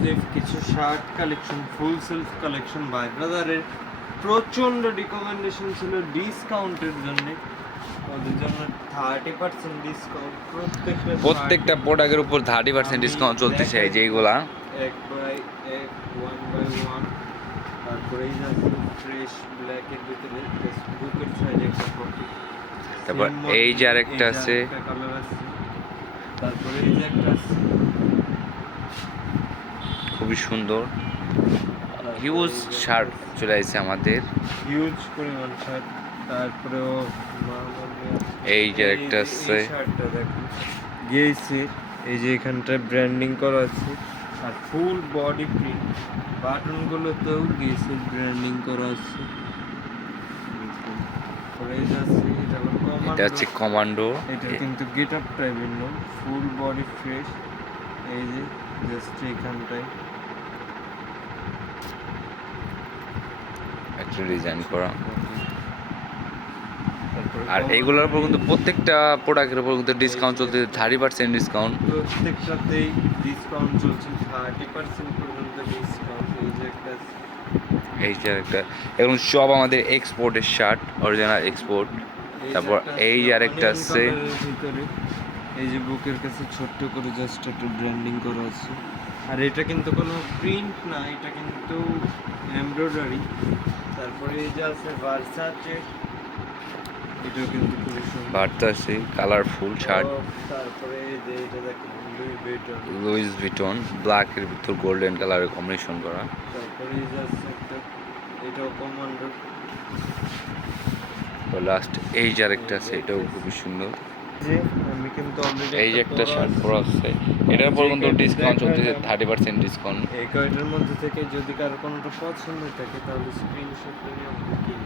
Exclusive কিছু shirt collection, full self collection by ব্রাদারের প্রচণ্ড রিকমেন্ডেশন ছিল ডিসকাউন্টের জন্য। ওদের জন্য 30% ডিসকাউন্ট প্রত্যেকটা প্রোডাক্টের উপর 30% ডিসকাউন্ট চলতেছে। এই যে এইগুলা এক বাই এক, 1/1। তারপরে এই যে ফ্রেশ ব্ল্যাকের ভিতরে বুকের সাইজে একটা কপি। তারপর এই যে আরেকটা আছে, কালার আছে। তারপরে এই যে একটা আছে খুবই সুন্দর হিউজ শার্ট চলে আসছে আমাদের। হিউজ পরিমাণ শার্ট। তারপরেও এই যে একটা আছে, শার্টটা দেখুন গিয়েছে, এই যে এখানটায় ব্র্যান্ডিং করা আছে আর ফুল বডি প্রিন্ট, বাটনগুলোতেও গিয়েছে ব্র্যান্ডিং করা আছে। এটা হচ্ছে কমান্ডো। এটা কিন্তু গেট আপটাই ভিন্ন, ফুল বডি ফ্রেশ। এই যে জাস্ট এখানটায় একটা ডিজাইন করা। আর এইগুলোর উপর কিন্তু প্রত্যেকটা প্রোডাক্টের উপর কিন্তু ডিসকাউন্ট চলছে, 30% ডিসকাউন্ট। প্রত্যেকটাতেই ডিসকাউন্ট চলছে, 30% পর্যন্ত ডিসকাউন্ট। এই যে একটা, এগুলো সব আমাদের এক্সপোর্টের শার্ট, অরিজিনাল এক্সপোর্ট। তারপর এই যে আরেকটা আছে, এই যে বুকের কাছে ছোট্ট করে জাস্ট একটা ব্র্যান্ডিং করা আছে। আর এটা কিন্তু কোনো প্রিন্ট না, এটা কিন্তু এমব্রয়ডারি। তারপরে এই যে আছে ভার্সাচে, এটাও কিন্তু খুবই সুন্দর ভার্সাচে কালারফুল শার্ট। তারপরে এই যে এটা দেখুন লুইস ভিটন, ব্ল্যাকের ভিতর গোল্ডেন কালারের কম্বিনেশন করা। তারপরে এই যে আছে একটা, এটাও কমান্ডো। লাস্ট এই যে আরেকটা আছে, এটাও খুবই সুন্দর। আমি কিন্তু অলরেডি এই যে একটা শার্ট পরা আছে, এটার উপর কিন্তু ডিসকাউন্ট চলতেছে, 30% ডিসকাউন্ট। এই কয়টার মধ্যে থেকে যদি কারো কোনোটা পছন্দ থাকে তাহলে স্ক্রিনশট নিয়ে বুকিং